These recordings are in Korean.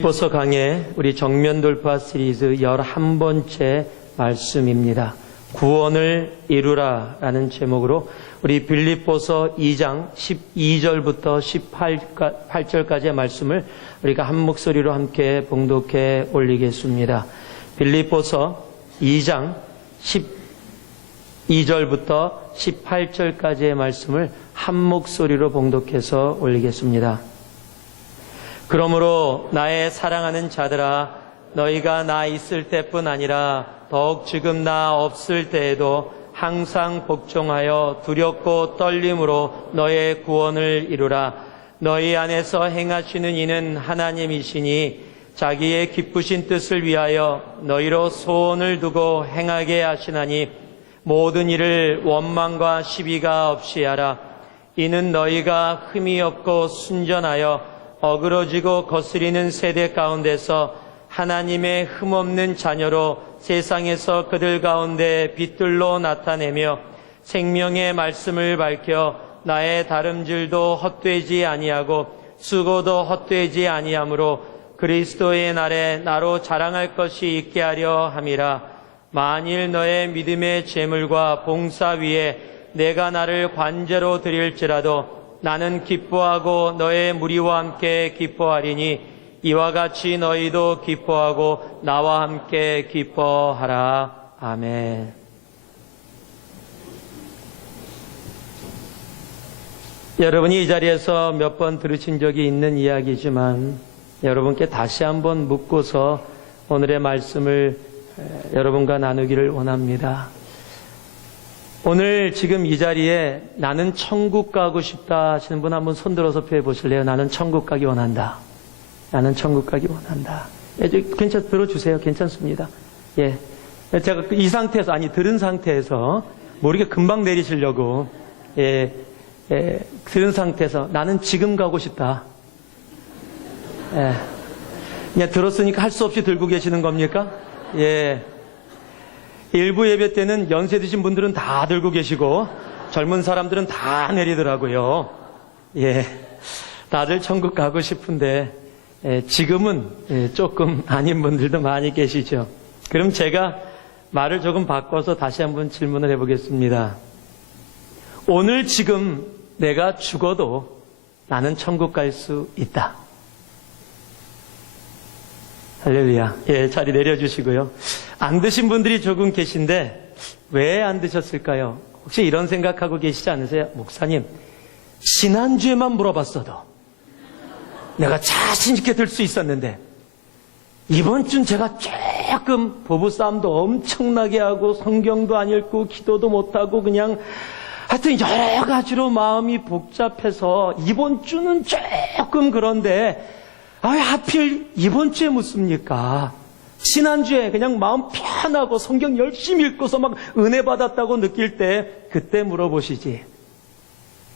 빌립보서 강의 우리 정면 돌파 시리즈 11번째 말씀입니다. 구원을 이루라 라는 제목으로 우리 빌립보서 2장 12절부터 18절까지의 말씀을 우리가 한 목소리로 함께 봉독해 올리겠습니다. 빌립보서 2장 12절부터 18절까지의 말씀을 한 목소리로 봉독해서 올리겠습니다. 그러므로 나의 사랑하는 자들아, 너희가 나 있을 때뿐 아니라 더욱 지금 나 없을 때에도 항상 복종하여 두렵고 떨림으로 너의 구원을 이루라. 너희 안에서 행하시는 이는 하나님이시니 자기의 기쁘신 뜻을 위하여 너희로 소원을 두고 행하게 하시나니 모든 일을 원망과 시비가 없이 하라. 이는 너희가 흠이 없고 순전하여 어그러지고 거스리는 세대 가운데서 하나님의 흠없는 자녀로 세상에서 그들 가운데 빛들로 나타내며 생명의 말씀을 밝혀 나의 다름질도 헛되지 아니하고 수고도 헛되지 아니하므로 그리스도의 날에 나로 자랑할 것이 있게 하려 함이라. 만일 너의 믿음의 제물과 봉사 위에 내가 나를 관제로 드릴지라도 나는 기뻐하고 너의 무리와 함께 기뻐하리니 이와 같이 너희도 기뻐하고 나와 함께 기뻐하라. 아멘. 여러분이 이 자리에서 몇 번 들으신 적이 있는 이야기지만 여러분께 다시 한번 묻고서 오늘의 말씀을 여러분과 나누기를 원합니다. 오늘 지금 이 자리에 나는 천국 가고 싶다 하시는 분 한번 손들어서 표해 보실래요? 나는 천국 가기 원한다. 나는 천국 가기 원한다. 들어주세요. 괜찮습니다. 예. 제가 이 상태에서, 들은 상태에서, 모르게 금방 내리시려고, 들은 상태에서 나는 지금 가고 싶다. 예. 그냥 들었으니까 할 수 없이 들고 계시는 겁니까? 예. 일부 예배 때는 연세 드신 분들은 다 들고 계시고 젊은 사람들은 다 내리더라고요. 예, 다들 천국 가고 싶은데 지금은 조금 아닌 분들도 많이 계시죠. 그럼 제가 말을 조금 바꿔서 다시 한번 질문을 해보겠습니다. 오늘 지금 내가 죽어도 나는 천국 갈 수 있다. 할렐루야. 예, 자리 내려주시고요. 안 드신 분들이 조금 계신데 왜 안 드셨을까요? 혹시 이런 생각하고 계시지 않으세요? 목사님, 지난주에만 물어봤어도 내가 자신 있게 들 수 있었는데 이번 주는 제가 조금 부부싸움도 엄청나게 하고 성경도 안 읽고 기도도 못하고 그냥 하여튼 여러 가지로 마음이 복잡해서 이번 주는 조금 그런데 하필 이번 주에 묻습니까? 지난주에 그냥 마음 편하고 성경 열심히 읽고서 막 은혜 받았다고 느낄 때 그때 물어보시지.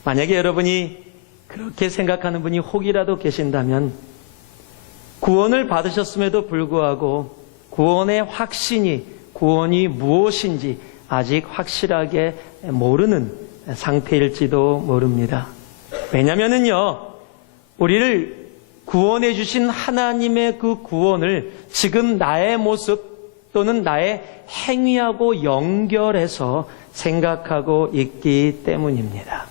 만약에 여러분이 그렇게 생각하는 분이 혹이라도 계신다면 구원을 받으셨음에도 불구하고 구원의 확신이 구원이 무엇인지 아직 확실하게 모르는 상태일지도 모릅니다. 왜냐면은요, 우리를 구원해 주신 하나님의 그 구원을 지금 나의 모습 또는 나의 행위하고 연결해서 생각하고 있기 때문입니다.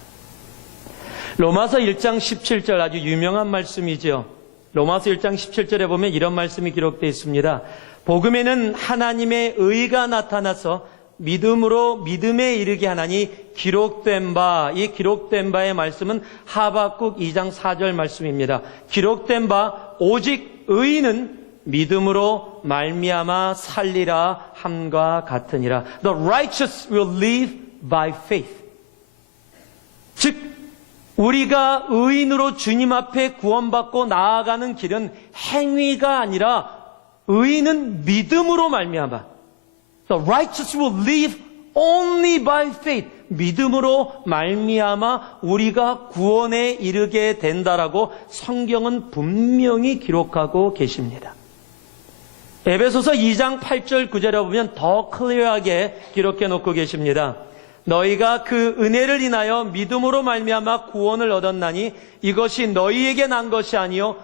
로마서 1장 17절 아주 유명한 말씀이죠. 로마서 1장 17절에 보면 이런 말씀이 기록되어 있습니다. 복음에는 하나님의 의가 나타나서 믿음으로 믿음에 이르게 하나니 기록된 바, 이 기록된 바의 말씀은 하박국 2장 4절 말씀입니다. 기록된 바 오직 의인은 믿음으로 말미암아 살리라 함과 같으니라. The righteous will live by faith. 즉 우리가 의인으로 주님 앞에 구원받고 나아가는 길은 행위가 아니라 의인은 믿음으로 말미암아 The righteous will live only by faith. 믿음으로 말미암아 우리가 구원에 이르게 된다라고 성경은 분명히 기록하고 계십니다. 에베소서 2장 8절 9절에 보면 더 클리어하게 기록해 놓고 계십니다. 너희가 그 은혜를 인하여 믿음으로 말미암아 구원을 얻었나니 이것이 너희에게 난 것이 아니요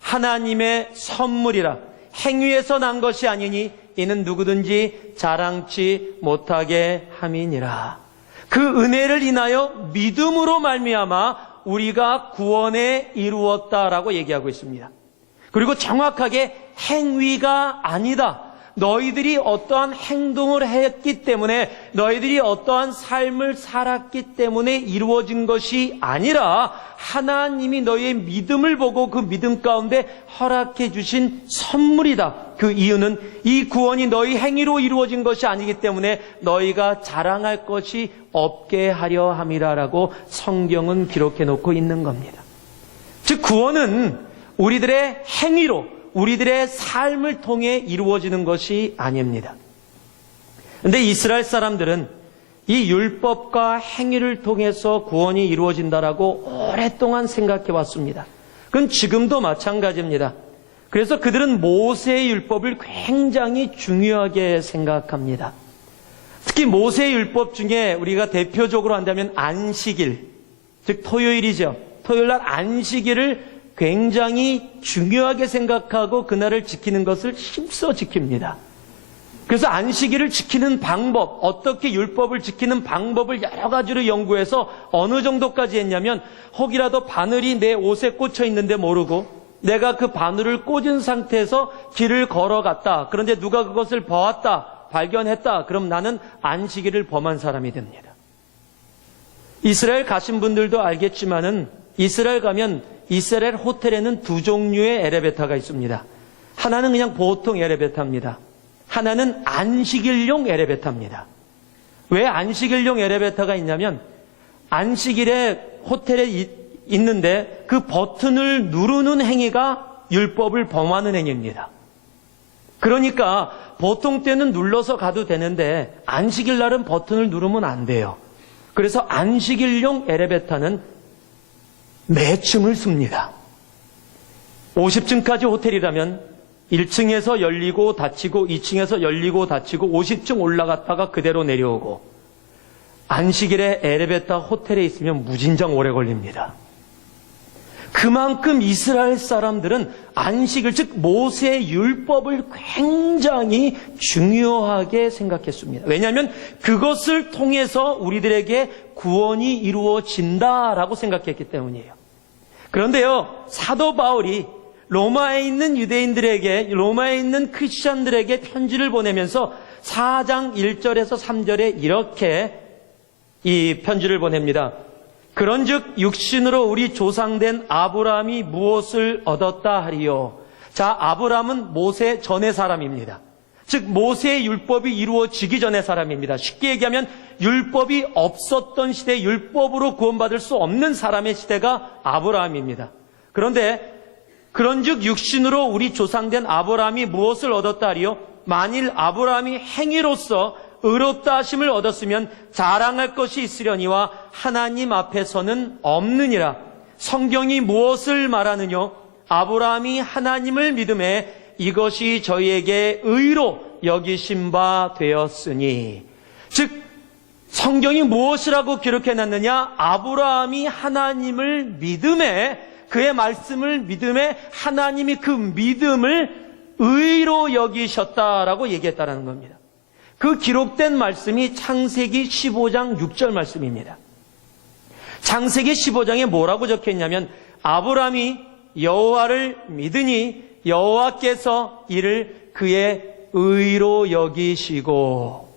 하나님의 선물이라. 행위에서 난 것이 아니니 이는 누구든지 자랑치 못하게 함이니라. 그 은혜를 인하여 믿음으로 말미암아 우리가 구원에 이루었다라고 얘기하고 있습니다. 그리고 정확하게 행위가 아니다. 너희들이 어떠한 행동을 했기 때문에, 너희들이 어떠한 삶을 살았기 때문에 이루어진 것이 아니라 하나님이 너희의 믿음을 보고 그 믿음 가운데 허락해 주신 선물이다. 그 이유는 이 구원이 너희 행위로 이루어진 것이 아니기 때문에 너희가 자랑할 것이 없게 하려 함이라라고 성경은 기록해 놓고 있는 겁니다. 즉 구원은 우리들의 행위로, 우리들의 삶을 통해 이루어지는 것이 아닙니다. 그런데 이스라엘 사람들은 이 율법과 행위를 통해서 구원이 이루어진다라고 오랫동안 생각해 왔습니다. 그건 지금도 마찬가지입니다. 그래서 그들은 모세의 율법을 굉장히 중요하게 생각합니다. 특히 모세의 율법 중에 우리가 대표적으로 한다면 안식일, 즉 토요일이죠. 토요일날 안식일을 굉장히 중요하게 생각하고 그날을 지키는 것을 힘써 지킵니다. 그래서 안식일을 지키는 방법, 어떻게 율법을 지키는 방법을 여러 가지로 연구해서 어느 정도까지 했냐면, 혹이라도 바늘이 내 옷에 꽂혀 있는데 모르고 내가 그 바늘을 꽂은 상태에서 길을 걸어갔다. 그런데 누가 그것을 보았다, 발견했다. 그럼 나는 안식일을 범한 사람이 됩니다. 이스라엘 가신 분들도 알겠지만은 이스라엘 가면 이스라엘 호텔에는 두 종류의 엘리베이터가 있습니다. 하나는 그냥 보통 엘리베이터입니다. 하나는 안식일용 엘리베이터입니다. 왜 안식일용 엘리베이터가 있냐면, 안식일에 호텔에 있는데 그 버튼을 누르는 행위가 율법을 범하는 행위입니다. 그러니까 보통 때는 눌러서 가도 되는데 안식일 날은 버튼을 누르면 안 돼요. 그래서 안식일용 엘리베이터는 매층을 씁니다. 50층까지 호텔이라면 1층에서 열리고 닫히고 2층에서 열리고 닫히고 50층 올라갔다가 그대로 내려오고, 안식일에 엘리베이터 호텔에 있으면 무진장 오래 걸립니다. 그만큼 이스라엘 사람들은 안식일, 즉 모세의 율법을 굉장히 중요하게 생각했습니다. 왜냐하면 그것을 통해서 우리들에게 구원이 이루어진다라고 생각했기 때문이에요. 그런데요, 사도 바울이 로마에 있는 유대인들에게, 로마에 있는 크리스천들에게 편지를 보내면서 4장 1절에서 3절에 이렇게 이 편지를 보냅니다. 그런즉 육신으로 우리 조상된 아브라함이 무엇을 얻었다 하리요. 자, 아브라함은 모세 전의 사람입니다. 즉 모세의 율법이 이루어지기 전의 사람입니다. 쉽게 얘기하면 율법이 없었던 시대, 율법으로 구원받을 수 없는 사람의 시대가 아브라함입니다. 그런데 그런즉 육신으로 우리 조상된 아브라함이 무엇을 얻었다 하리요. 만일 아브라함이 행위로서 의롭다 하심을 얻었으면 자랑할 것이 있으려니와 하나님 앞에서는 없느니라. 성경이 무엇을 말하느뇨? 아브라함이 하나님을 믿음에 이것이 저희에게 의로 여기신 바 되었으니. 즉 성경이 무엇이라고 기록해놨느냐? 아브라함이 하나님을 믿음에, 그의 말씀을 믿음에 하나님이 그 믿음을 의로 여기셨다라고 얘기했다라는 겁니다. 그 기록된 말씀이 창세기 15장 6절 말씀입니다. 창세기 15장에 뭐라고 적혀있냐면, 아브라함이 여호와를 믿으니 여호와께서 이를 그의 의로 여기시고.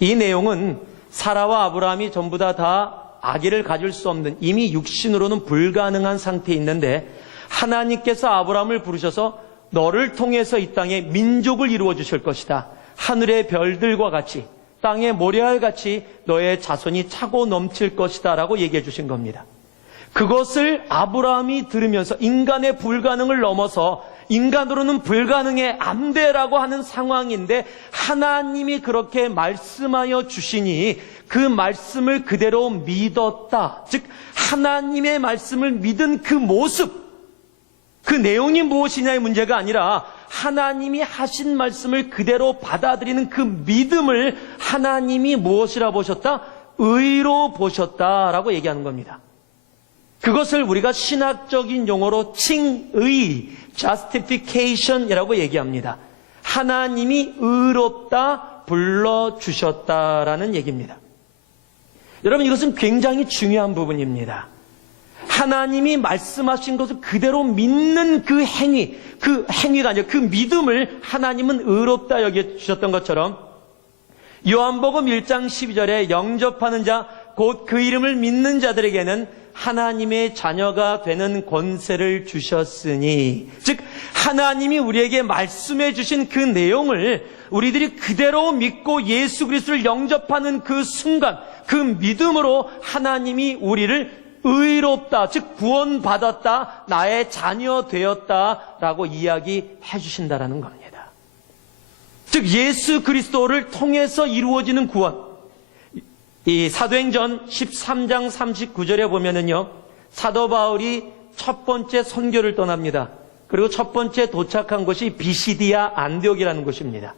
이 내용은 사라와 아브라함이 전부 다 아기를 가질 수 없는, 이미 육신으로는 불가능한 상태에 있는데 하나님께서 아브라함을 부르셔서 너를 통해서 이 땅에 민족을 이루어 주실 것이다. 하늘의 별들과 같이, 땅의 모래알같이 너의 자손이 차고 넘칠 것이다 라고 얘기해 주신 겁니다. 그것을 아브라함이 들으면서 인간의 불가능을 넘어서 인간으로는 불가능해, 안 돼라고 하는 상황인데 하나님이 그렇게 말씀하여 주시니 그 말씀을 그대로 믿었다. 즉 하나님의 말씀을 믿은 그 모습, 그 내용이 무엇이냐의 문제가 아니라 하나님이 하신 말씀을 그대로 받아들이는 그 믿음을 하나님이 무엇이라 보셨다? 의로 보셨다라고 얘기하는 겁니다. 그것을 우리가 신학적인 용어로 칭의, justification이라고 얘기합니다. 하나님이 의롭다 불러주셨다라는 얘기입니다. 여러분, 이것은 굉장히 중요한 부분입니다. 하나님이 말씀하신 것을 그대로 믿는 그 행위가 아니라 그 믿음을 하나님은 의롭다 여겨주셨던 것처럼 요한복음 1장 12절에 영접하는 자, 곧 그 이름을 믿는 자들에게는 하나님의 자녀가 되는 권세를 주셨으니, 즉 하나님이 우리에게 말씀해 주신 그 내용을 우리들이 그대로 믿고 예수 그리스도를 영접하는 그 순간, 그 믿음으로 하나님이 우리를 의롭다, 즉 구원받았다, 나의 자녀 되었다라고 이야기해 주신다라는 겁니다. 즉 예수 그리스도를 통해서 이루어지는 구원. 이 사도행전 13장 39절에 보면은요, 사도 바울이 첫 번째 선교를 떠납니다. 그리고 첫 번째 도착한 곳이 비시디아 안디옥이라는 곳입니다.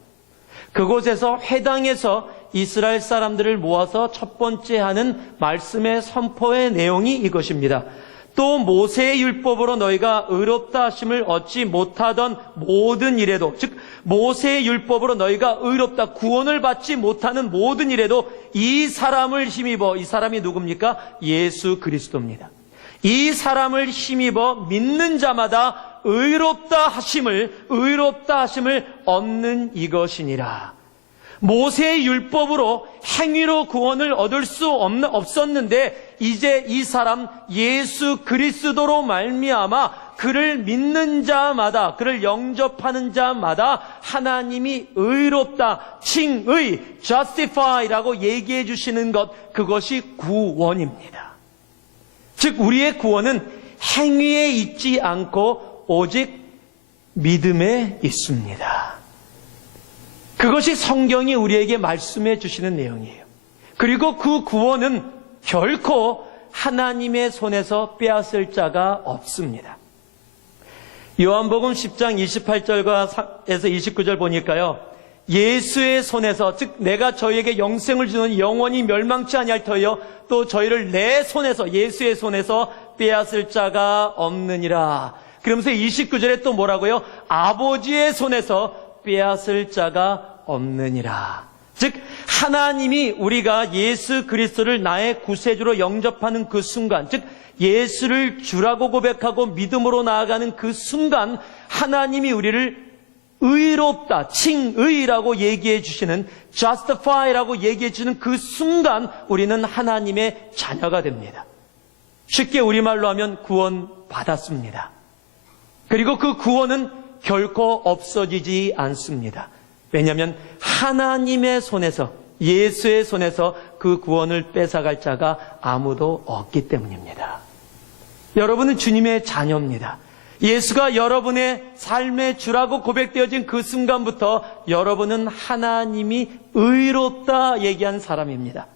그곳에서 회당에서 이스라엘 사람들을 모아서 첫 번째 하는 말씀의 선포의 내용이 이것입니다. 또 모세의 율법으로 너희가 의롭다 하심을 얻지 못하던 모든 일에도, 즉 모세의 율법으로 너희가 의롭다, 구원을 받지 못하는 모든 일에도 이 사람을 힘입어, 이 사람이 누굽니까? 예수 그리스도입니다. 이 사람을 힘입어 믿는 자마다 의롭다 하심을 얻는 이것이니라. 모세의 율법으로 행위로 구원을 얻을 수 없었는데 이제 이 사람 예수 그리스도로 말미암아 그를 믿는 자마다, 그를 영접하는 자마다 하나님이 의롭다, 칭의, justify라고 얘기해 주시는 것, 그것이 구원입니다. 즉 우리의 구원은 행위에 있지 않고 오직 믿음에 있습니다. 그것이 성경이 우리에게 말씀해 주시는 내용이에요. 그리고 그 구원은 결코 하나님의 손에서 빼앗을 자가 없습니다. 요한복음 10장 28절에서 29절 보니까요, 예수의 손에서, 즉 내가 저희에게 영생을 주는 영원히 멸망치 아니할 터이요 또 저희를 내 손에서, 예수의 손에서 빼앗을 자가 없느니라. 그러면서 29절에 또 뭐라고요? 아버지의 손에서 빼앗을 자가 없느니라. 즉 하나님이 우리가 예수 그리스도를 나의 구세주로 영접하는 그 순간, 즉 예수를 주라고 고백하고 믿음으로 나아가는 그 순간 하나님이 우리를 의롭다, 칭의라고 얘기해 주시는, justify라고 얘기해 주시는 그 순간 우리는 하나님의 자녀가 됩니다. 쉽게 우리말로 하면 구원 받았습니다. 그리고 그 구원은 결코 없어지지 않습니다. 왜냐하면 하나님의 손에서, 예수의 손에서 그 구원을 뺏어갈 자가 아무도 없기 때문입니다. 여러분은 주님의 자녀입니다. 예수가 여러분의 삶의 주라고 고백되어진 그 순간부터 여러분은 하나님이 의롭다 얘기한 사람입니다.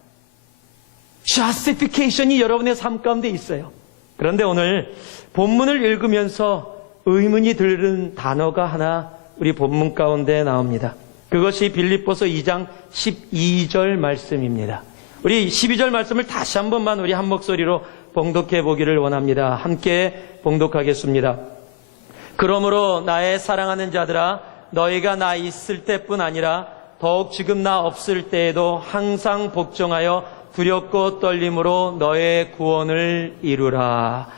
justification이 여러분의 삶 가운데 있어요. 그런데 오늘 본문을 읽으면서 의문이 드는 단어가 하나 우리 본문 가운데 나옵니다. 그것이 빌립보서 2장 12절 말씀입니다. 우리 12절 말씀을 다시 한 번만 우리 한 목소리로 봉독해 보기를 원합니다. 함께 봉독하겠습니다. 그러므로 나의 사랑하는 자들아, 너희가 나 있을 때뿐 아니라 더욱 지금 나 없을 때에도 항상 복종하여 두렵고 떨림으로 너의 구원을 이루라.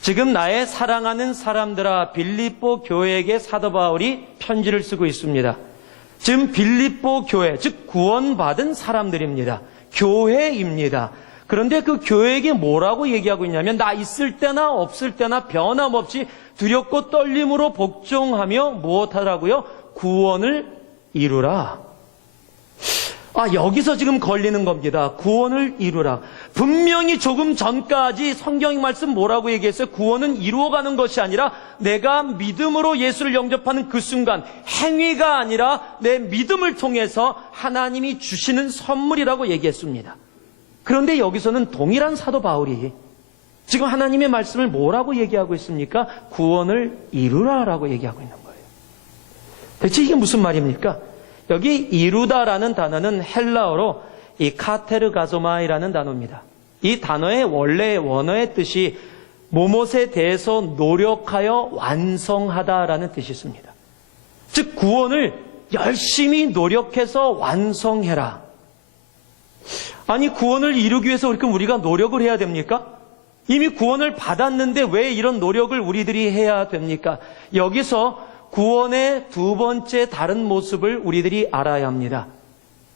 지금 나의 사랑하는 사람들아, 빌립보 교회에게 사도 바울이 편지를 쓰고 있습니다. 지금 빌립보 교회, 즉 구원받은 사람들입니다. 교회입니다. 그런데 그 교회에게 뭐라고 얘기하고 있냐면, 나 있을 때나 없을 때나 변함없이 두렵고 떨림으로 복종하며 무엇하라고요? 구원을 이루라. 여기서 지금 걸리는 겁니다. 구원을 이루라. 분명히 조금 전까지 성경의 말씀 뭐라고 얘기했어요? 구원은 이루어가는 것이 아니라 내가 믿음으로 예수를 영접하는 그 순간, 행위가 아니라 내 믿음을 통해서 하나님이 주시는 선물이라고 얘기했습니다. 그런데 여기서는 동일한 사도 바울이 지금 하나님의 말씀을 뭐라고 얘기하고 있습니까? 구원을 이루라라고 얘기하고 있는 거예요. 대체 이게 무슨 말입니까? 여기 이루다라는 단어는 헬라어로 이 카테르가소마이라는 단어입니다. 이 단어의 원래 원어의 뜻이 뭐뭇에 대해서 노력하여 완성하다라는 뜻이 있습니다. 즉 구원을 열심히 노력해서 완성해라. 아니 구원을 이루기 위해서 그럼 우리가 노력을 해야 됩니까? 이미 구원을 받았는데 왜 이런 노력을 우리들이 해야 됩니까? 여기서 구원의 두 번째 다른 모습을 우리들이 알아야 합니다.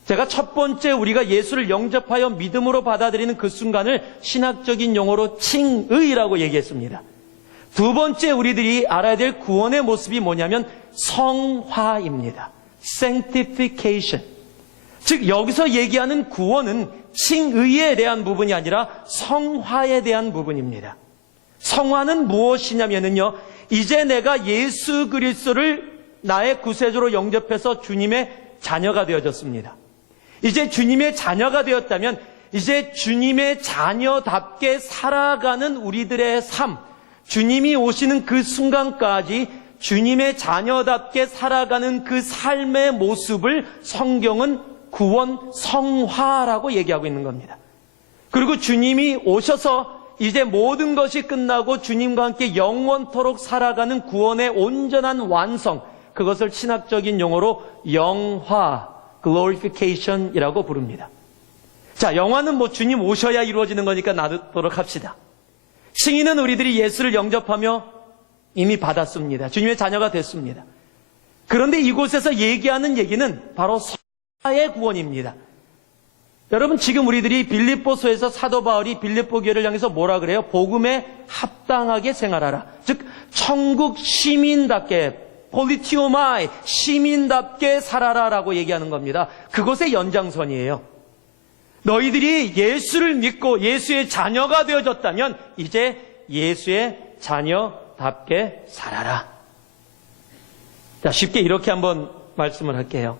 제가 첫 번째 우리가 예수를 영접하여 믿음으로 받아들이는 그 순간을 신학적인 용어로 칭의라고 얘기했습니다. 두 번째 우리들이 알아야 될 구원의 모습이 뭐냐면 성화입니다. Sanctification. 즉 여기서 얘기하는 구원은 칭의에 대한 부분이 아니라 성화에 대한 부분입니다. 성화는 무엇이냐면요, 이제 내가 예수 그리스도를 나의 구세주로 영접해서 주님의 자녀가 되어졌습니다. 이제 주님의 자녀가 되었다면 이제 주님의 자녀답게 살아가는 우리들의 삶, 주님이 오시는 그 순간까지 주님의 자녀답게 살아가는 그 삶의 모습을 성경은 구원 성화라고 얘기하고 있는 겁니다. 그리고 주님이 오셔서 이제 모든 것이 끝나고 주님과 함께 영원토록 살아가는 구원의 온전한 완성, 그것을 신학적인 용어로 영화, glorification이라고 부릅니다. 자, 영화는 뭐 주님 오셔야 이루어지는 거니까 놔두도록 합시다. 칭의는 우리들이 예수를 영접하며 이미 받았습니다. 주님의 자녀가 됐습니다. 그런데 이곳에서 얘기하는 얘기는 바로 성화의 구원입니다. 여러분, 지금 우리들이 빌립보서에서 사도 바울이 빌립보 교회를 향해서 뭐라 그래요? 복음에 합당하게 생활하라. 즉 천국 시민답게, 폴리티오마이, 시민답게 살아라라고 얘기하는 겁니다. 그것의 연장선이에요. 너희들이 예수를 믿고 예수의 자녀가 되어졌다면 이제 예수의 자녀답게 살아라. 자, 쉽게 이렇게 한번 말씀을 할게요.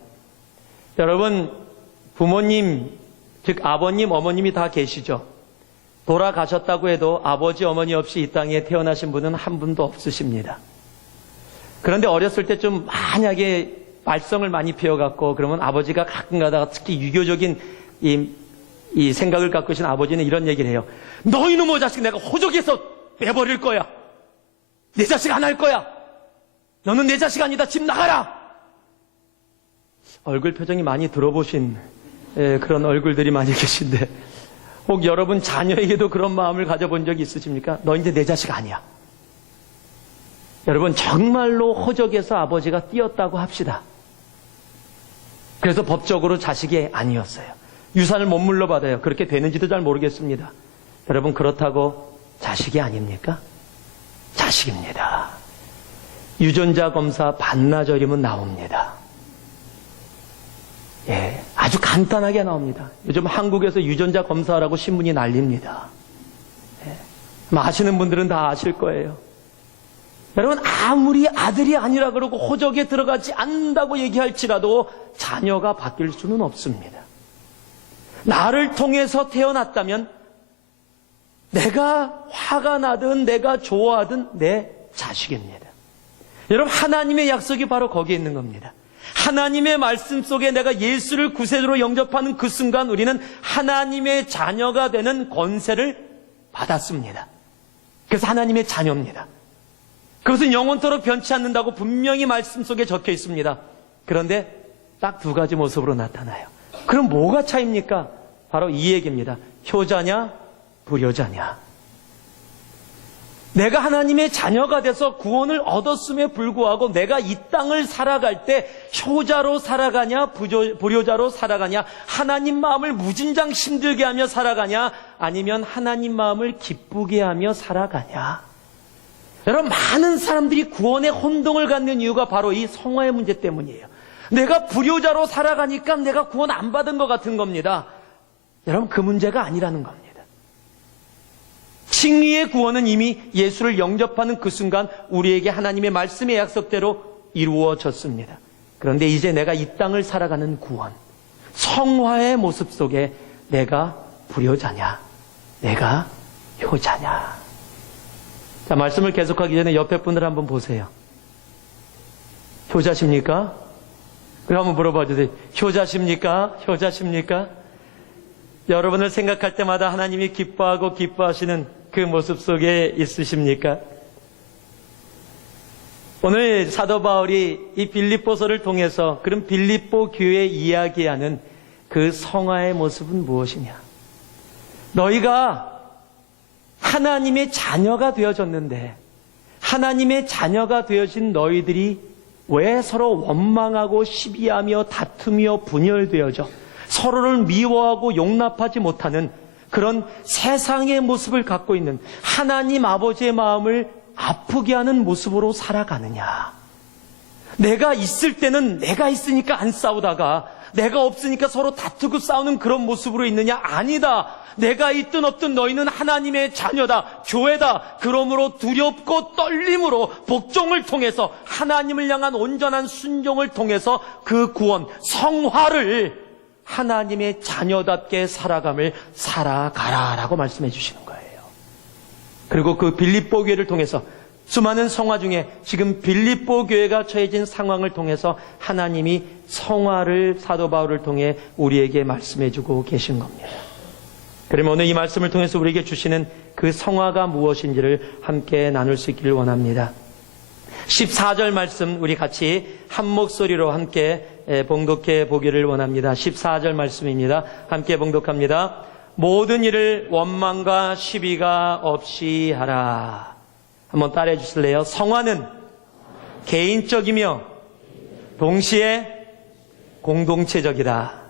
여러분, 부모님, 즉 아버님, 어머님이 다 계시죠. 돌아가셨다고 해도 아버지, 어머니 없이 이 땅에 태어나신 분은 한 분도 없으십니다. 그런데 어렸을 때 좀 만약에 말썽을 많이 피워갖고 그러면 아버지가 가끔 가다가 특히 유교적인 이 생각을 갖고 계신 아버지는 이런 얘기를 해요. 너 이놈의 자식 내가 호적에서 빼버릴 거야. 내 자식 안 할 거야. 너는 내 자식 아니다. 집 나가라. 얼굴 표정이 많이 들어보신 그런 얼굴들이 많이 계신데 혹 여러분 자녀에게도 그런 마음을 가져본 적이 있으십니까? 너 이제 내 자식 아니야. 여러분 정말로 호적에서 아버지가 띄었다고 합시다. 그래서 법적으로 자식이 아니었어요. 유산을 못 물러받아요. 그렇게 되는지도 잘 모르겠습니다. 여러분 그렇다고 자식이 아닙니까? 자식입니다. 유전자 검사 반나절이면 나옵니다. 예, 아주 간단하게 나옵니다. 요즘 한국에서 유전자 검사라고 신문이 날립니다. 예, 아시는 분들은 다 아실 거예요. 여러분 아무리 아들이 아니라 그러고 호적에 들어가지 않는다고 얘기할지라도 자녀가 바뀔 수는 없습니다. 나를 통해서 태어났다면 내가 화가 나든 내가 좋아하든 내 자식입니다. 여러분 하나님의 약속이 바로 거기에 있는 겁니다. 하나님의 말씀 속에 내가 예수를 구세주로 영접하는 그 순간 우리는 하나님의 자녀가 되는 권세를 받았습니다. 그래서 하나님의 자녀입니다. 그것은 영원토록 변치 않는다고 분명히 말씀 속에 적혀 있습니다. 그런데 딱 두 가지 모습으로 나타나요. 그럼 뭐가 차이입니까? 바로 이 얘기입니다. 효자냐 불효자냐. 내가 하나님의 자녀가 돼서 구원을 얻었음에 불구하고 내가 이 땅을 살아갈 때 효자로 살아가냐 불효자로 살아가냐, 하나님 마음을 무진장 힘들게 하며 살아가냐 아니면 하나님 마음을 기쁘게 하며 살아가냐. 여러분 많은 사람들이 구원에 혼동을 갖는 이유가 바로 이 성화의 문제 때문이에요. 내가 불효자로 살아가니까 내가 구원 안 받은 것 같은 겁니다. 여러분 그 문제가 아니라는 겁니다. 칭의의 구원은 이미 예수를 영접하는 그 순간 우리에게 하나님의 말씀의 약속대로 이루어졌습니다. 그런데 이제 내가 이 땅을 살아가는 구원, 성화의 모습 속에 내가 불효자냐 내가 효자냐. 자, 말씀을 계속하기 전에 옆에 분들 한번 보세요. 효자십니까? 그럼 한번 물어봐 주세요. 효자십니까? 효자십니까? 여러분을 생각할 때마다 하나님이 기뻐하고 기뻐하시는 그 모습 속에 있으십니까? 오늘 사도 바울이 이 빌립보서를 통해서 그런 빌립보 교회에 이야기하는 그 성화의 모습은 무엇이냐? 너희가 하나님의 자녀가 되어졌는데 하나님의 자녀가 되어진 너희들이 왜 서로 원망하고 시비하며 다투며 분열되어져 서로를 미워하고 용납하지 못하는 그런 세상의 모습을 갖고 있는 하나님 아버지의 마음을 아프게 하는 모습으로 살아가느냐? 내가 있을 때는 내가 있으니까 안 싸우다가 내가 없으니까 서로 다투고 싸우는 그런 모습으로 있느냐? 아니다. 내가 있든 없든 너희는 하나님의 자녀다, 교회다. 그러므로 두렵고 떨림으로 복종을 통해서 하나님을 향한 온전한 순종을 통해서 그 구원, 성화를 하나님의 자녀답게 살아감을 살아가라라고 말씀해 주시는 거예요. 그리고 그 빌립보 교회를 통해서 수많은 성화 중에 지금 빌립보 교회가 처해진 상황을 통해서 하나님이 성화를 사도 바울을 통해 우리에게 말씀해 주고 계신 겁니다. 그러면 오늘 이 말씀을 통해서 우리에게 주시는 그 성화가 무엇인지를 함께 나눌 수 있기를 원합니다. 14절 말씀 우리 같이 한 목소리로 함께 봉독해 보기를 원합니다. 14절 말씀입니다. 함께 봉독합니다. 모든 일을 원망과 시비가 없이 하라. 한번 따라해 주실래요? 성화는 개인적이며 동시에 공동체적이다.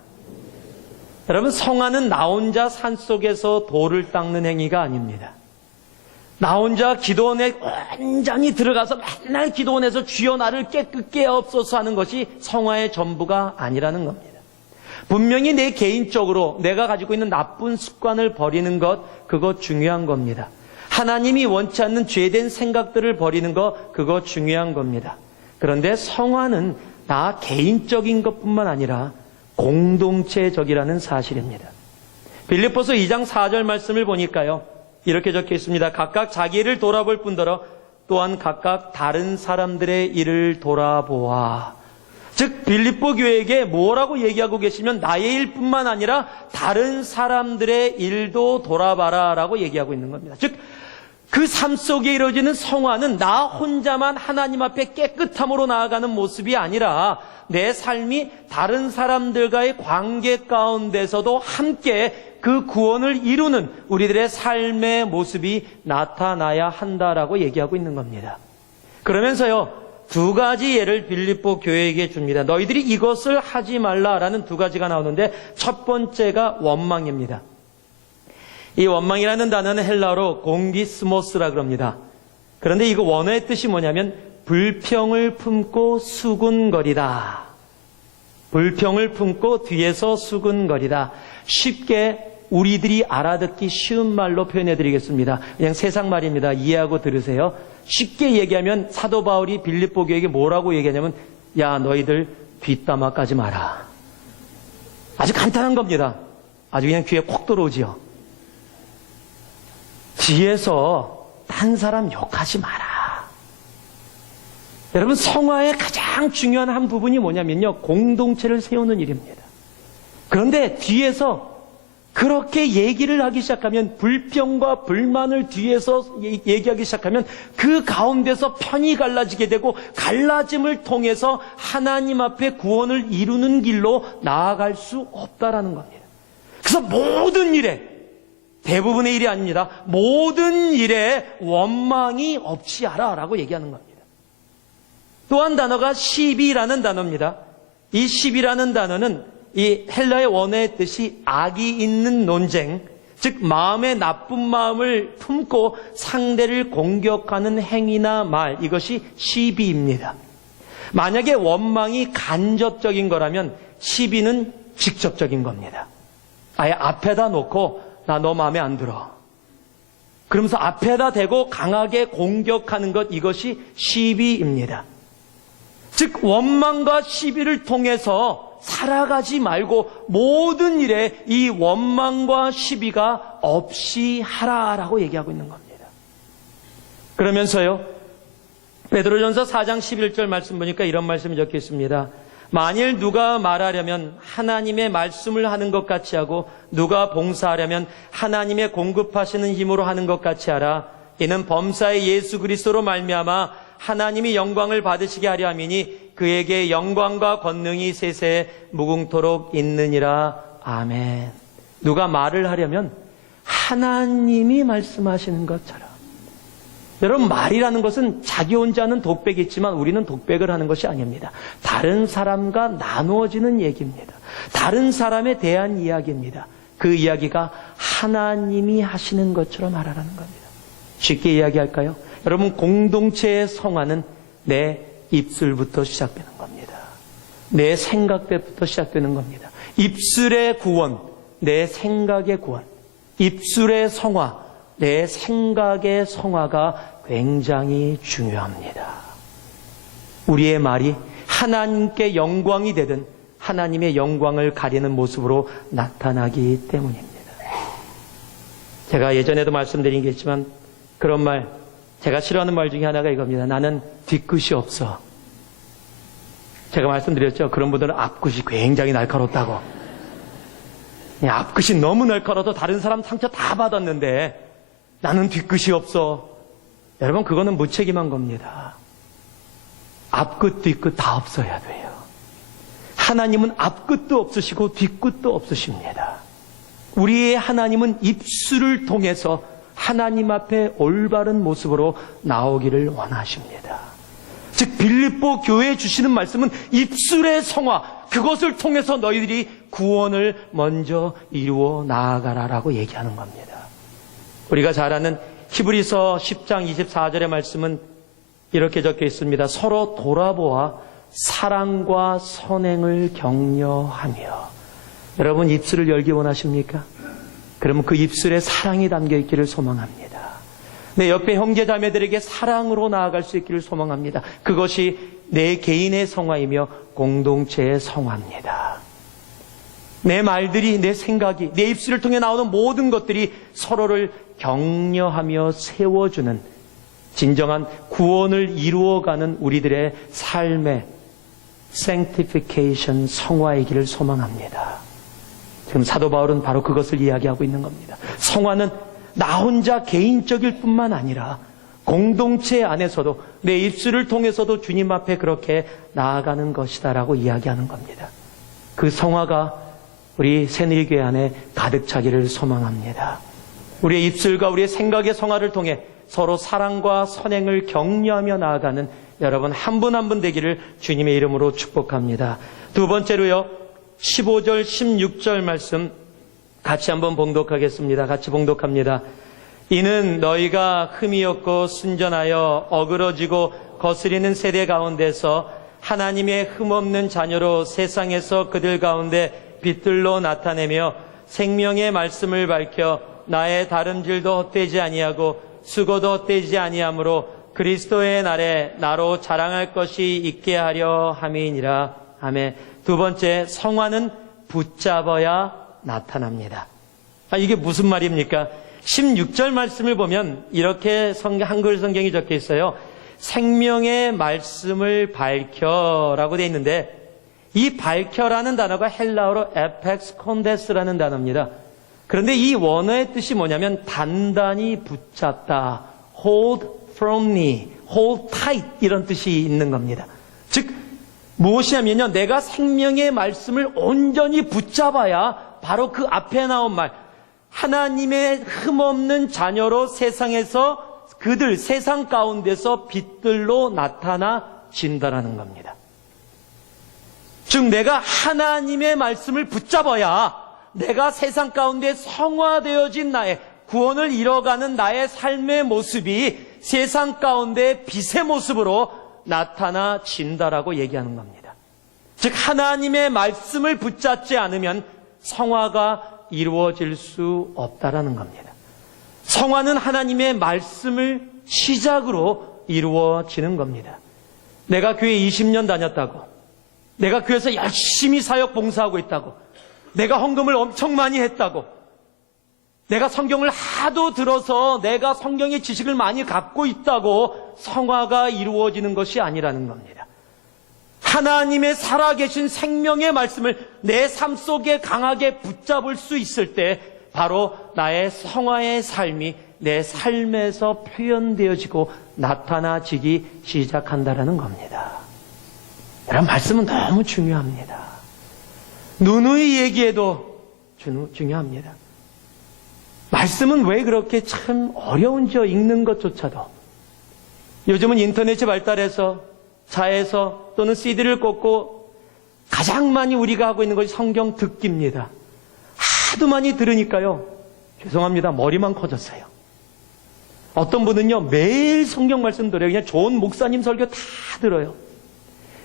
여러분, 성화는 나 혼자 산속에서 돌을 닦는 행위가 아닙니다. 나 혼자 기도원에 완전히 들어가서 맨날 기도원에서 주여 나를 깨끗게 하옵소서 하는 것이 성화의 전부가 아니라는 겁니다. 분명히 내 개인적으로 내가 가지고 있는 나쁜 습관을 버리는 것, 그거 중요한 겁니다. 하나님이 원치 않는 죄된 생각들을 버리는 것, 그거 중요한 겁니다. 그런데 성화는 나 개인적인 것뿐만 아니라 공동체적이라는 사실입니다. 빌립보서 2장 4절 말씀을 보니까요, 이렇게 적혀 있습니다. 각각 자기 일을 돌아볼 뿐더러 또한 각각 다른 사람들의 일을 돌아보아. 즉 빌립보 교회에게 뭐라고 얘기하고 계시면 나의 일뿐만 아니라 다른 사람들의 일도 돌아봐라 라고 얘기하고 있는 겁니다. 즉 그 삶 속에 이루어지는 성화는 나 혼자만 하나님 앞에 깨끗함으로 나아가는 모습이 아니라 내 삶이 다른 사람들과의 관계 가운데서도 함께 그 구원을 이루는 우리들의 삶의 모습이 나타나야 한다라고 얘기하고 있는 겁니다. 그러면서요, 두 가지 예를 빌립보 교회에게 줍니다. 너희들이 이것을 하지 말라라는 두 가지가 나오는데 첫 번째가 원망입니다. 이 원망이라는 단어는 헬라어로 공기스모스라 그럽니다. 그런데 이거 원어의 뜻이 뭐냐면 불평을 품고 수군거리다. 불평을 품고 뒤에서 수군거리다. 쉽게 우리들이 알아듣기 쉬운 말로 표현해 드리겠습니다. 그냥 세상 말입니다. 이해하고 들으세요. 쉽게 얘기하면 사도 바울이 빌립보 교회에게 뭐라고 얘기하냐면, 야, 너희들 뒷담화 까지 마라. 아주 간단한 겁니다. 아주 그냥 귀에 콕 들어오지요. 뒤에서 딴 사람 욕하지 마라. 여러분, 성화의 가장 중요한 한 부분이 뭐냐면요, 공동체를 세우는 일입니다. 그런데 뒤에서 그렇게 얘기를 하기 시작하면, 불평과 불만을 뒤에서 얘기하기 시작하면 그 가운데서 편이 갈라지게 되고 갈라짐을 통해서 하나님 앞에 구원을 이루는 길로 나아갈 수 없다라는 겁니다. 그래서 모든 일에, 대부분의 일이 아닙니다, 모든 일에 원망이 없이 하라라고 얘기하는 겁니다. 또 한 단어가 시비라는 단어입니다. 이 시비라는 단어는 이 헬라의 원어의 뜻이 악이 있는 논쟁, 즉 마음의 나쁜 마음을 품고 상대를 공격하는 행위나 말, 이것이 시비입니다. 만약에 원망이 간접적인 거라면 시비는 직접적인 겁니다. 아예 앞에다 놓고 나 너 마음에 안 들어, 그러면서 앞에다 대고 강하게 공격하는 것, 이것이 시비입니다. 즉 원망과 시비를 통해서 살아가지 말고 모든 일에 이 원망과 시비가 없이 하라라고 얘기하고 있는 겁니다. 그러면서요, 베드로전서 4장 11절 말씀 보니까 이런 말씀이 적혀 있습니다. 만일 누가 말하려면 하나님의 말씀을 하는 것 같이 하고 누가 봉사하려면 하나님의 공급하시는 힘으로 하는 것 같이 하라. 이는 범사의 예수 그리스도로 말미암아 하나님이 영광을 받으시게 하려 함이니 그에게 영광과 권능이 세세에 무궁토록 있느니라. 아멘. 누가 말을 하려면 하나님이 말씀하시는 것처럼. 여러분, 말이라는 것은 자기 혼자는 독백이 있지만 우리는 독백을 하는 것이 아닙니다. 다른 사람과 나누어지는 얘기입니다. 다른 사람에 대한 이야기입니다. 그 이야기가 하나님이 하시는 것처럼 말하라는 겁니다. 쉽게 이야기할까요? 여러분, 공동체의 성화는 내 입술부터 시작되는 겁니다. 내 생각 때부터 시작되는 겁니다. 입술의 구원, 내 생각의 구원. 입술의 성화, 내 생각의 성화가 굉장히 중요합니다. 우리의 말이 하나님께 영광이 되든 하나님의 영광을 가리는 모습으로 나타나기 때문입니다. 제가 예전에도 말씀드린 게 있지만 그런 말, 제가 싫어하는 말 중에 하나가 이겁니다. 나는 뒤끝이 없어. 제가 말씀드렸죠. 그런 분들은 앞끝이 굉장히 날카롭다고. 앞끝이 너무 날카로워서 다른 사람 상처 다 받았는데 나는 뒤끝이 없어. 여러분, 그거는 무책임한 겁니다. 앞끝, 뒤끝 다 없어야 돼요. 하나님은 앞끝도 없으시고 뒤끝도 없으십니다. 우리의 하나님은 입술을 통해서 하나님 앞에 올바른 모습으로 나오기를 원하십니다. 즉, 빌립보 교회에 주시는 말씀은 입술의 성화, 그것을 통해서 너희들이 구원을 먼저 이루어 나아가라라고 얘기하는 겁니다. 우리가 잘 아는 히브리서 10장 24절의 말씀은 이렇게 적혀 있습니다. 서로 돌아보아 사랑과 선행을 격려하며. 여러분, 입술을 열기 원하십니까? 그러면 그 입술에 사랑이 담겨 있기를 소망합니다. 내 옆에 형제자매들에게 사랑으로 나아갈 수 있기를 소망합니다. 그것이 내 개인의 성화이며 공동체의 성화입니다. 내 말들이, 내 생각이, 내 입술을 통해 나오는 모든 것들이 서로를 격려하며 세워주는 진정한 구원을 이루어가는 우리들의 삶의 sanctification, 성화이기를 소망합니다. 지금 사도 바울은 바로 그것을 이야기하고 있는 겁니다. 성화는 나 혼자 개인적일 뿐만 아니라 공동체 안에서도 내 입술을 통해서도 주님 앞에 그렇게 나아가는 것이다라고 이야기하는 겁니다. 그 성화가 우리 새누리교회 안에 가득 차기를 소망합니다. 우리의 입술과 우리의 생각의 성화를 통해 서로 사랑과 선행을 격려하며 나아가는 여러분 한 분 한 분 되기를 주님의 이름으로 축복합니다. 두 번째로요, 15절 16절 말씀 같이 한번 봉독하겠습니다. 같이 봉독합니다. 이는 너희가 흠이 없고 순전하여 어그러지고 거스리는 세대 가운데서 하나님의 흠없는 자녀로 세상에서 그들 가운데 빛들로 나타내며 생명의 말씀을 밝혀 나의 다름질도 헛되지 아니하고 수고도 헛되지 아니하므로 그리스도의 날에 나로 자랑할 것이 있게 하려 함이니라. 아멘. 두 번째, 성화는 붙잡아야 나타납니다. 이게 무슨 말입니까? 16절 말씀을 보면 이렇게 한글 성경이 적혀 있어요. 생명의 말씀을 밝혀라고 되어 있는데 이 밝혀라는 단어가 헬라어로 에펙스 콘데스라는 단어입니다. 그런데 이 원어의 뜻이 뭐냐면 단단히 붙잡다, hold firmly, hold tight 이런 뜻이 있는 겁니다. 즉 무엇이냐면요, 내가 생명의 말씀을 온전히 붙잡아야 바로 그 앞에 나온 말, 하나님의 흠없는 자녀로 세상에서 그들 세상 가운데서 빛들로 나타나진다라는 겁니다. 즉 내가 하나님의 말씀을 붙잡아야 내가 세상 가운데 성화되어진 나의 구원을 이뤄가는 나의 삶의 모습이 세상 가운데 빛의 모습으로 나타나진다라고 얘기하는 겁니다. 즉 하나님의 말씀을 붙잡지 않으면 성화가 이루어질 수 없다라는 겁니다. 성화는 하나님의 말씀을 시작으로 이루어지는 겁니다. 내가 교회 20년 다녔다고, 내가 교회에서 열심히 사역 봉사하고 있다고, 내가 헌금을 엄청 많이 했다고, 내가 성경을 하도 들어서 내가 성경의 지식을 많이 갖고 있다고 성화가 이루어지는 것이 아니라는 겁니다. 하나님의 살아계신 생명의 말씀을 내 삶 속에 강하게 붙잡을 수 있을 때 바로 나의 성화의 삶이 내 삶에서 표현되어지고 나타나지기 시작한다는 겁니다. 여러분, 말씀은 너무 중요합니다. 누누이 얘기해도 중요합니다. 말씀은 왜 그렇게 참 어려운지 읽는 것조차도. 요즘은 인터넷이 발달해서 차에서 또는 CD를 꽂고 가장 많이 우리가 하고 있는 것이 성경 듣기입니다. 하도 많이 들으니까요, 죄송합니다, 머리만 커졌어요. 어떤 분은요, 매일 성경 말씀 들어요. 그냥 좋은 목사님 설교 다 들어요.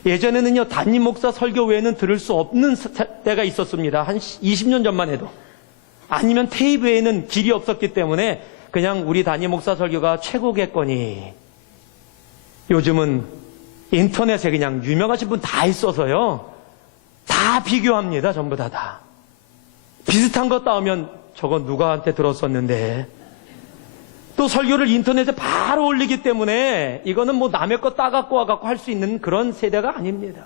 예전에는요, 담임 목사 설교 외에는 들을 수 없는 때가 있었습니다. 한 20년 전만 해도. 아니면 테이프 외에는 길이 없었기 때문에 그냥 우리 담임 목사 설교가 최고겠거니. 요즘은 인터넷에 그냥 유명하신 분 다 있어서요, 다 비교합니다. 전부 다. 비슷한 거 따오면 저거 누가한테 들었었는데, 또 설교를 인터넷에 바로 올리기 때문에 이거는 뭐 남의 거 따갖고 와갖고 할 수 있는 그런 세대가 아닙니다.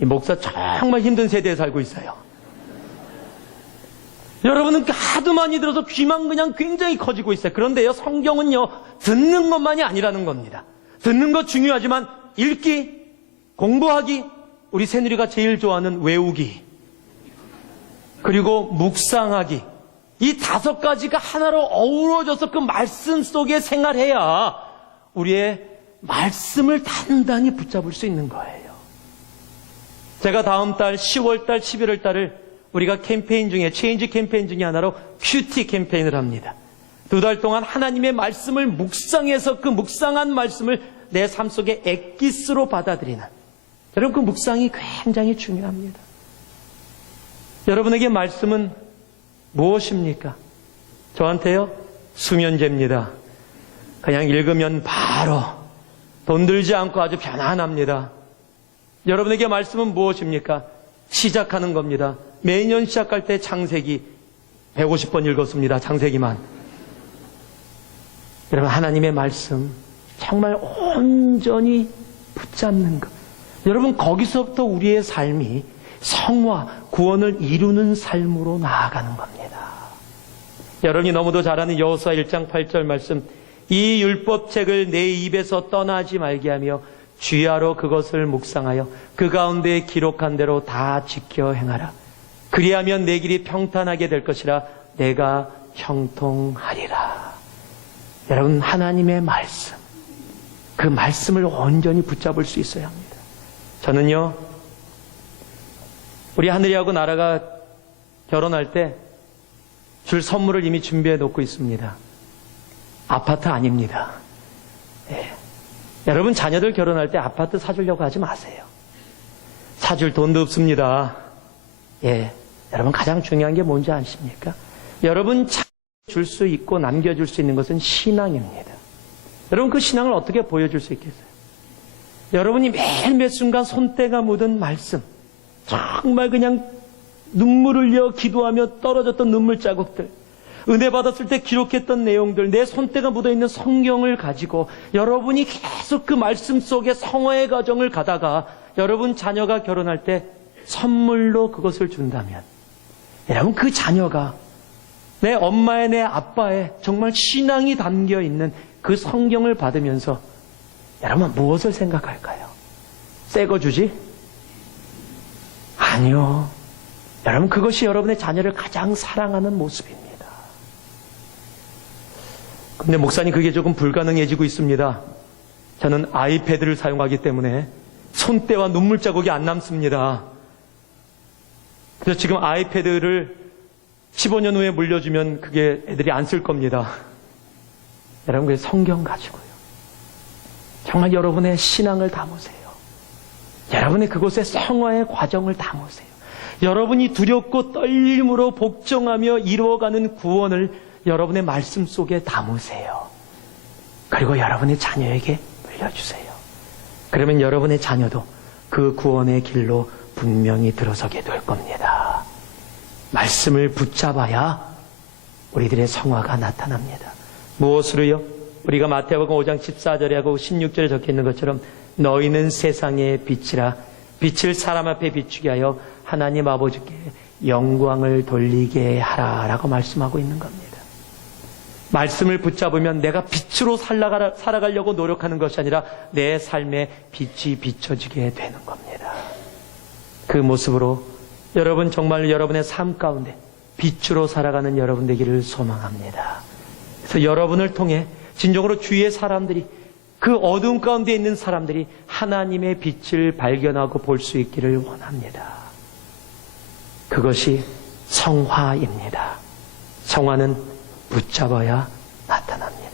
이 목사 정말 힘든 세대에 살고 있어요. 여러분은 하도 많이 들어서 귀만 그냥 굉장히 커지고 있어요. 그런데요, 성경은요, 듣는 것만이 아니라는 겁니다. 듣는 것 중요하지만 읽기, 공부하기, 우리 새누리가 제일 좋아하는 외우기, 그리고 묵상하기, 이 5가지가 하나로 어우러져서 그 말씀 속에 생활해야 우리의 말씀을 단단히 붙잡을 수 있는 거예요. 제가 다음 달 10월달, 11월달을 우리가 캠페인 중에, 체인지 캠페인 중에 하나로 큐티 캠페인을 합니다. 2달 동안 하나님의 말씀을 묵상해서 그 묵상한 말씀을 내 삶 속에 엑기스로 받아들이는, 여러분, 그 묵상이 굉장히 중요합니다. 여러분에게 말씀은 무엇입니까? 저한테요, 수면제입니다. 그냥 읽으면 바로 돈 들지 않고 아주 편안합니다. 여러분에게 말씀은 무엇입니까? 시작하는 겁니다. 매년 시작할 때 창세기 150번 읽었습니다. 창세기만. 여러분, 하나님의 말씀 정말 온전히 붙잡는 것. 여러분, 거기서부터 우리의 삶이 성화, 구원을 이루는 삶으로 나아가는 겁니다. 여러분이 너무도 잘 아는 여호수아 1장 8절 말씀, 이 율법책을 내 입에서 떠나지 말게 하며 주야로 그것을 묵상하여 그 가운데 기록한 대로 다 지켜 행하라. 그리하면 내 길이 평탄하게 될 것이라 내가 형통하리라. 여러분, 하나님의 말씀, 그 말씀을 온전히 붙잡을 수 있어야 합니다. 저는요, 우리 하늘이하고 나라가 결혼할 때 줄 선물을 이미 준비해 놓고 있습니다. 아파트 아닙니다. 예. 여러분, 자녀들 결혼할 때 아파트 사주려고 하지 마세요. 사줄 돈도 없습니다. 예. 여러분, 가장 중요한 게 뭔지 아십니까? 여러분, 줄 수 있고 남겨줄 수 있는 것은 신앙입니다. 여러분, 그 신앙을 어떻게 보여줄 수 있겠어요? 여러분이 매일 매 순간 손때가 묻은 말씀, 정말 그냥 눈물을 흘려 기도하며 떨어졌던 눈물 자국들, 은혜 받았을 때 기록했던 내용들, 내 손때가 묻어있는 성경을 가지고 여러분이 계속 그 말씀 속에 성화의 과정을 가다가 여러분 자녀가 결혼할 때 선물로 그것을 준다면, 여러분, 그 자녀가 내 엄마의, 내 아빠의 정말 신앙이 담겨있는 그 성경을 받으면서 여러분 무엇을 생각할까요? 새 거 주지? 아니요. 여러분, 그것이 여러분의 자녀를 가장 사랑하는 모습입니다. 근데 목사님, 그게 조금 불가능해지고 있습니다. 저는 아이패드를 사용하기 때문에 손때와 눈물 자국이 안 남습니다. 그래서 지금 아이패드를 15년 후에 물려주면 그게 애들이 안 쓸 겁니다. 여러분, 그 성경 가지고요, 정말 여러분의 신앙을 담으세요. 여러분의 그곳에 성화의 과정을 담으세요. 여러분이 두렵고 떨림으로 복종하며 이루어가는 구원을 여러분의 말씀 속에 담으세요. 그리고 여러분의 자녀에게 물려주세요. 그러면 여러분의 자녀도 그 구원의 길로 분명히 들어서게 될 겁니다. 말씀을 붙잡아야 우리들의 성화가 나타납니다. 무엇으로요? 우리가 마태복음 5장 14절에 하고 16절에 적혀있는 것처럼 너희는 세상의 빛이라. 빛을 사람 앞에 비추게 하여 하나님 아버지께 영광을 돌리게 하라 라고 말씀하고 있는 겁니다. 말씀을 붙잡으면 내가 빛으로 살아가려고 노력하는 것이 아니라 내 삶에 빛이 비춰지게 되는 겁니다. 그 모습으로 여러분 정말 여러분의 삶 가운데 빛으로 살아가는 여러분 되기를 소망합니다. 그래서 여러분을 통해 진정으로 주위의 사람들이, 그 어두운 가운데 있는 사람들이 하나님의 빛을 발견하고 볼 수 있기를 원합니다. 그것이 성화입니다. 성화는 붙잡아야 나타납니다.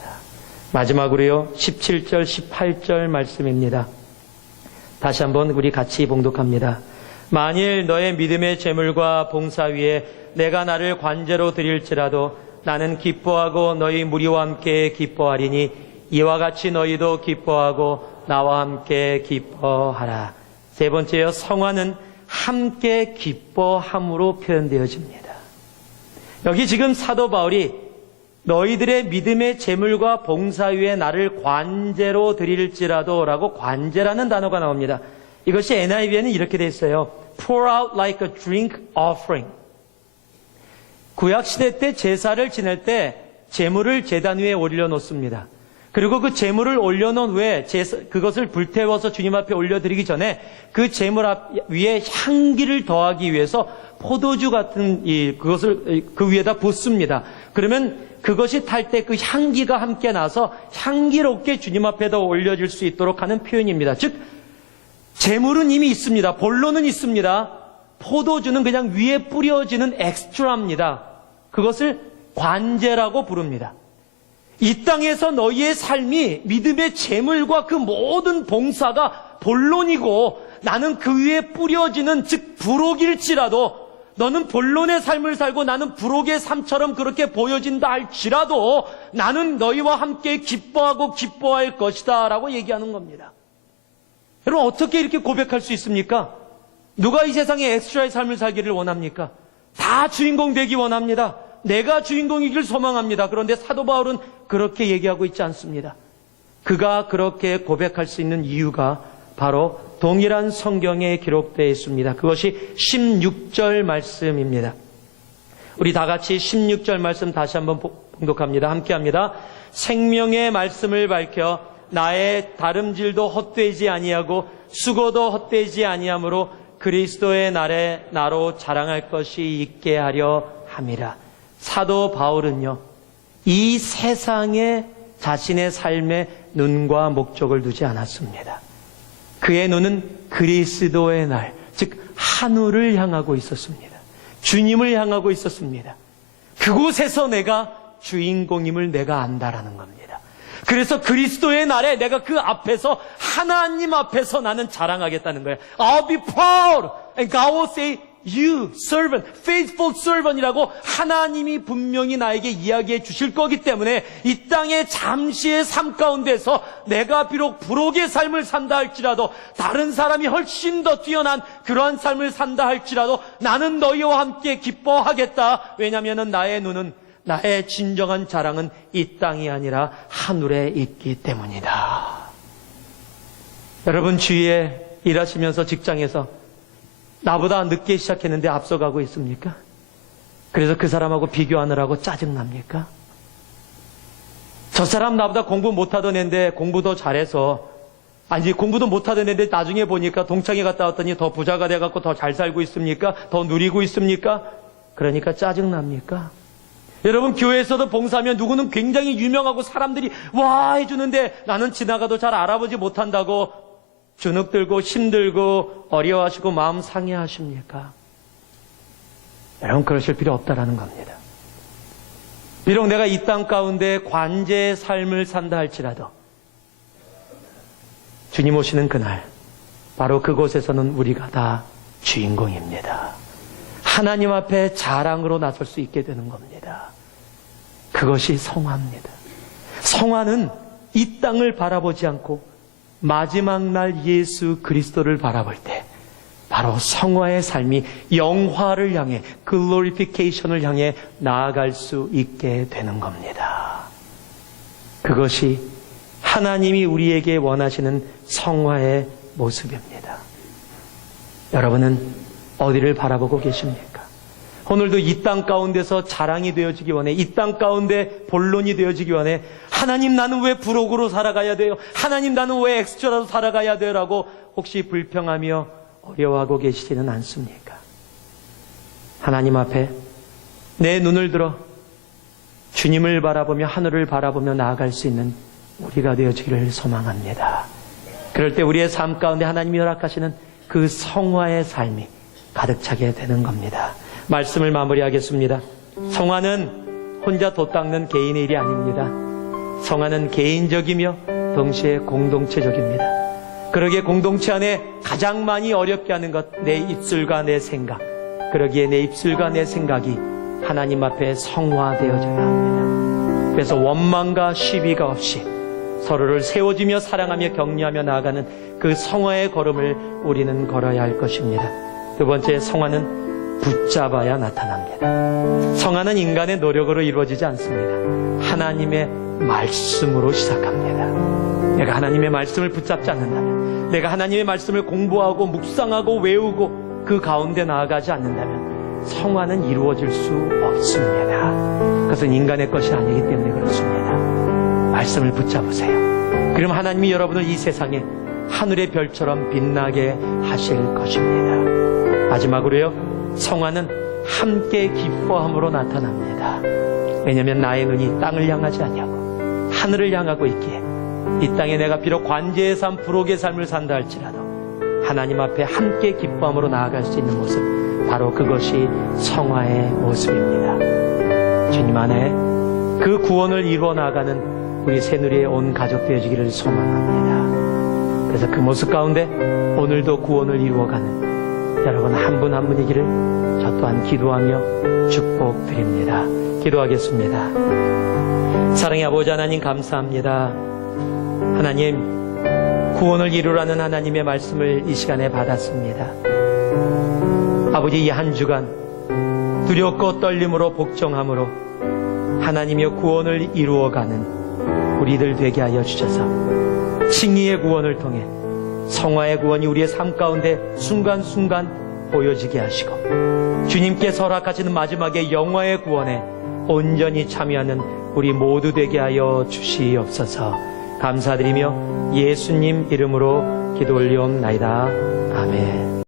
마지막으로요, 17절, 18절 말씀입니다. 다시 한번 우리 같이 봉독합니다. 만일 너의 믿음의 제물과 봉사 위에 내가 나를 관제로 드릴지라도 나는 기뻐하고 너희 무리와 함께 기뻐하리니 이와 같이 너희도 기뻐하고 나와 함께 기뻐하라. 세 번째요, 성화는 함께 기뻐함으로 표현되어집니다. 여기 지금 사도 바울이 너희들의 믿음의 제물과 봉사 위에 나를 관제로 드릴지라도 라고 관제라는 단어가 나옵니다. 이것이 NIV에는 이렇게 돼 있어요. Pour out like a drink offering. 구약시대 때 제사를 지낼 때 제물을 제단 위에 올려놓습니다. 그리고 그 제물을 올려놓은 후에 그것을 불태워서 주님 앞에 올려드리기 전에 그 제물 위에 향기를 더하기 위해서 포도주 같은 그것을 그 위에다 붓습니다. 그러면 그것이 탈 때 그 향기가 함께 나서 향기롭게 주님 앞에다 올려질 수 있도록 하는 표현입니다. 즉 제물은 이미 있습니다. 본론은 있습니다. 포도주는 그냥 위에 뿌려지는 엑스트라입니다. 그것을 관제라고 부릅니다. 이 땅에서 너희의 삶이 믿음의 제물과 그 모든 봉사가 본론이고 나는 그 위에 뿌려지는 즉 부록일지라도 너는 본론의 삶을 살고 나는 부록의 삶처럼 그렇게 보여진다 할지라도 나는 너희와 함께 기뻐하고 기뻐할 것이다 라고 얘기하는 겁니다. 여러분 어떻게 이렇게 고백할 수 있습니까? 누가 이 세상에 엑스트라의 삶을 살기를 원합니까? 다 주인공 되기 원합니다. 내가 주인공이길 소망합니다. 그런데 사도 바울은 그렇게 얘기하고 있지 않습니다. 그가 그렇게 고백할 수 있는 이유가 바로 동일한 성경에 기록되어 있습니다. 그것이 16절 말씀입니다. 우리 다 같이 16절 말씀 다시 한번 봉독합니다. 함께합니다. 생명의 말씀을 밝혀 나의 다름질도 헛되지 아니하고 수고도 헛되지 아니하므로 그리스도의 날에 나로 자랑할 것이 있게 하려 함이라. 사도 바울은요, 이 세상에 자신의 삶에 눈과 목적을 두지 않았습니다. 그의 눈은 그리스도의 날, 즉 하늘을 향하고 있었습니다. 주님을 향하고 있었습니다. 그곳에서 내가 주인공임을 내가 안다라는 겁니다. 그래서 그리스도의 날에 내가 그 앞에서 하나님 앞에서 나는 자랑하겠다는 거예요. I'll be proud and God will say You servant, faithful servant이라고 하나님이 분명히 나에게 이야기해 주실 거기 때문에 이 땅의 잠시의 삶 가운데서 내가 비록 부록의 삶을 산다 할지라도 다른 사람이 훨씬 더 뛰어난 그러한 삶을 산다 할지라도 나는 너희와 함께 기뻐하겠다. 왜냐하면 나의 눈은 나의 진정한 자랑은 이 땅이 아니라 하늘에 있기 때문이다. 여러분 주위에 일하시면서 직장에서 나보다 늦게 시작했는데 앞서가고 있습니까? 그래서 그 사람하고 비교하느라고 짜증납니까? 저 사람 나보다 공부 못하던 애인데 공부 더 잘해서 아니 공부도 못하던 애인데 나중에 보니까 동창회 갔다 왔더니 더 부자가 돼갖고 더 잘 살고 있습니까? 더 누리고 있습니까? 그러니까 짜증납니까? 여러분 교회에서도 봉사하면 누구는 굉장히 유명하고 사람들이 와 해주는데 나는 지나가도 잘 알아보지 못한다고 주눅들고 힘들고 어려워하시고 마음 상해하십니까? 여러분 그러실 필요 없다라는 겁니다. 비록 내가 이 땅 가운데 관제의 삶을 산다 할지라도 주님 오시는 그날 바로 그곳에서는 우리가 다 주인공입니다. 하나님 앞에 자랑으로 나설 수 있게 되는 겁니다. 그것이 성화입니다. 성화는 이 땅을 바라보지 않고 마지막 날 예수 그리스도를 바라볼 때 바로 성화의 삶이 영화를 향해 글로리피케이션을 향해 나아갈 수 있게 되는 겁니다. 그것이 하나님이 우리에게 원하시는 성화의 모습입니다. 여러분은 어디를 바라보고 계십니까? 오늘도 이 땅 가운데서 자랑이 되어지기 원해. 이 땅 가운데 본론이 되어지기 원해. 하나님, 나는 왜 부록으로 살아가야 돼요? 하나님, 나는 왜 엑스트라로 살아가야 돼요? 라고 혹시 불평하며 어려워하고 계시지는 않습니까? 하나님 앞에 내 눈을 들어 주님을 바라보며 하늘을 바라보며 나아갈 수 있는 우리가 되어지기를 소망합니다. 그럴 때 우리의 삶 가운데 하나님이 허락하시는 그 성화의 삶이 가득 차게 되는 겁니다. 말씀을 마무리하겠습니다. 성화는 혼자 돛 닦는 개인의 일이 아닙니다. 성화는 개인적이며 동시에 공동체적입니다. 그러기에 공동체 안에 가장 많이 어렵게 하는 것, 내 입술과 내 생각. 그러기에 내 입술과 내 생각이 하나님 앞에 성화되어져야 합니다. 그래서 원망과 시비가 없이 서로를 세워주며 사랑하며 격려하며 나아가는 그 성화의 걸음을 우리는 걸어야 할 것입니다. 두 번째, 성화는 붙잡아야 나타납니다. 성화는 인간의 노력으로 이루어지지 않습니다. 하나님의 말씀으로 시작합니다. 내가 하나님의 말씀을 붙잡지 않는다면, 내가 하나님의 말씀을 공부하고 묵상하고 외우고 그 가운데 나아가지 않는다면 성화는 이루어질 수 없습니다. 그것은 인간의 것이 아니기 때문에 그렇습니다. 말씀을 붙잡으세요. 그럼 하나님이 여러분을 이 세상에 하늘의 별처럼 빛나게 하실 것입니다. 마지막으로요, 성화는 함께 기뻐함으로 나타납니다. 왜냐하면 나의 눈이 땅을 향하지 아니하고 하늘을 향하고 있기에 이 땅에 내가 비록 관제의 삶, 부록의 삶을 산다 할지라도 하나님 앞에 함께 기뻐함으로 나아갈 수 있는 모습, 바로 그것이 성화의 모습입니다. 주님 안에 그 구원을 이루어 나가는 우리 새누리의 온 가족 되어지기를 소망합니다. 그래서 그 모습 가운데 오늘도 구원을 이루어가는 여러분 한 분 한 분이기를 저 또한 기도하며 축복드립니다. 기도하겠습니다. 사랑의 아버지 하나님, 감사합니다. 하나님, 구원을 이루라는 하나님의 말씀을 이 시간에 받았습니다. 아버지, 이 한 주간 두렵고 떨림으로 복종함으로 하나님의 구원을 이루어가는 우리들 되게 하여 주셔서 칭의의 구원을 통해 성화의 구원이 우리의 삶 가운데 순간순간 보여지게 하시고 주님께서 허락하시는 마지막에 영화의 구원에 온전히 참여하는 우리 모두 되게 하여 주시옵소서. 감사드리며 예수님 이름으로 기도 올리옵나이다. 아멘.